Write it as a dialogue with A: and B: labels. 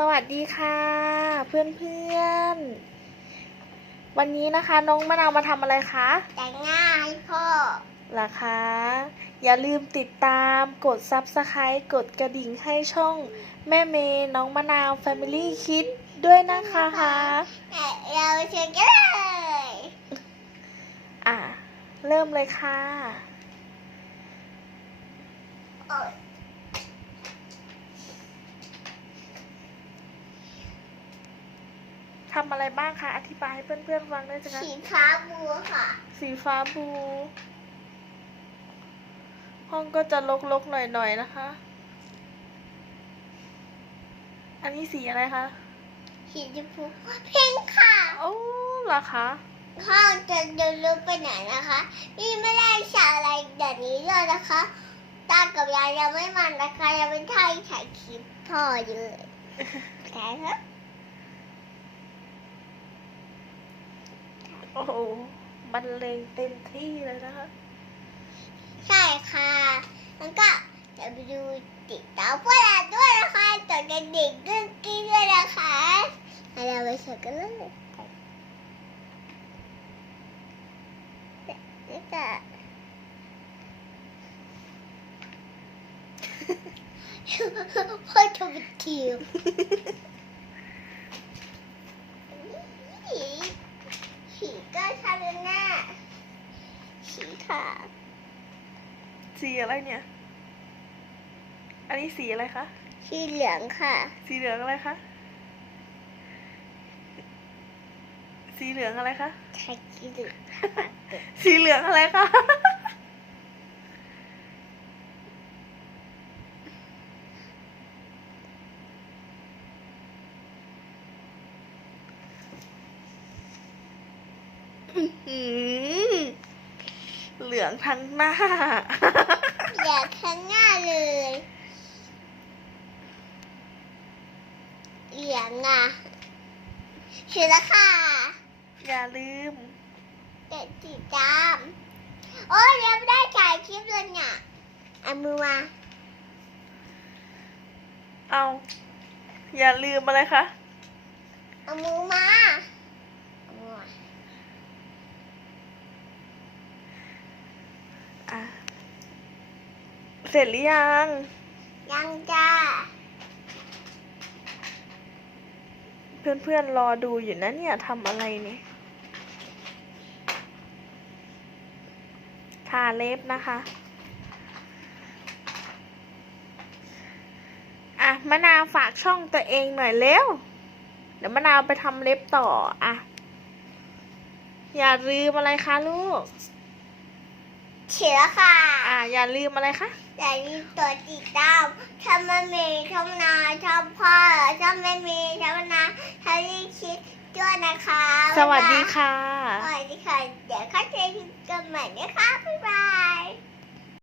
A: สวัสดีค่ะเพื่อนๆวันนี้นะคะน้องมะนาวมาทำอะไรคะ
B: แต่งหน้าให้พ่อ
A: ล่ะคะอย่าลืมติดตามกด Subscribe กดกระดิ่งให้ช่อง แม่เมย์น้องมะนาว Family Kids ด้วยนะคะ
B: แต่เราเชิญกันเลย
A: อะเริ่มเลยค่ะ
B: โอ้ย
A: ทำอะไรบ้างคะอธิบายให้เพื่อนๆฟังได้จ้ะคะ
B: สีฟ้าบัวค่ะ
A: สีฟ้าบลูห้องก็จะลกๆหน่อยๆนะคะ อันนี้สีอะไรคะ
B: สีชมพูเพ่งค่ะ
A: โอ้เหรอคะ
B: ห้องจะเดินลุกไปไหนนะคะ นี่ไม่ได้ฉากอะไรแบบนี้เลยนะคะตากับยายยังไม่มันนะคะยังเป็นท่ายถ่ายคลิปพ่ออยู่เลยแต่ครับ
A: โอ้โหบรรเลงเต็มที่เลยนะคะ
B: ใช่ค่ะแล้วก็จะไปดูติดตามพวกเราด้วยนะคะจดกันเด็กเรื่องกี้ด้วยนะคะให้เราไปเชิญกันเลยนี่ก็พ่อจะไปทีมฉีก็ชาลหน้าฉี ค่ะ
A: สีอะไรเนี่ย อันนี้สีอะไรคะ
B: สีเหลืองค่ะ
A: สีเหลืองอะไรคะ สีเหลืองอะไรคะ
B: ใช้สีเหลือง
A: สีเหลืองอะไรคะ อื้อหือ เหลืองทั้งหน้า
B: เหลืองข้างหน้าเลย เหลืองอะเห็นแล้วค่ะ
A: อย่าลืม
B: เด็ดติดตาม โอ้ยยังไม่ได้ถ่ายคลิปเลยเนี่ยเอามือมา
A: เอา อย่าลืมอะไรคะ
B: เอามือมา
A: อะ เส ร็จหรือยัง
B: ยังจ้า
A: เพื่อนๆรอดูอยู่นะเนี่ยทำอะไรเนี่ยทาเล็บนะคะ อะมะนาวฝากช่องตัวเองหน่อยเร็ว เดี๋ยวมะนาวไปทำเล็บต่อ อะ อย่าลืมอะไรคะลูก
B: เขียวค่ะ
A: อะอย่าลืมอะไรคะ
B: อย่าลืมตัวติดตามถ้าไม่มีช่องนาช่องพ่อถ้าไม่มีช่องนาถ้ารีคิดด้วยนะคะ
A: สวัสดีค่ะ
B: สวัสดีค่ะ เดี๋ยวเข้าใจกันใหม่นะคะ บ๊ายบาย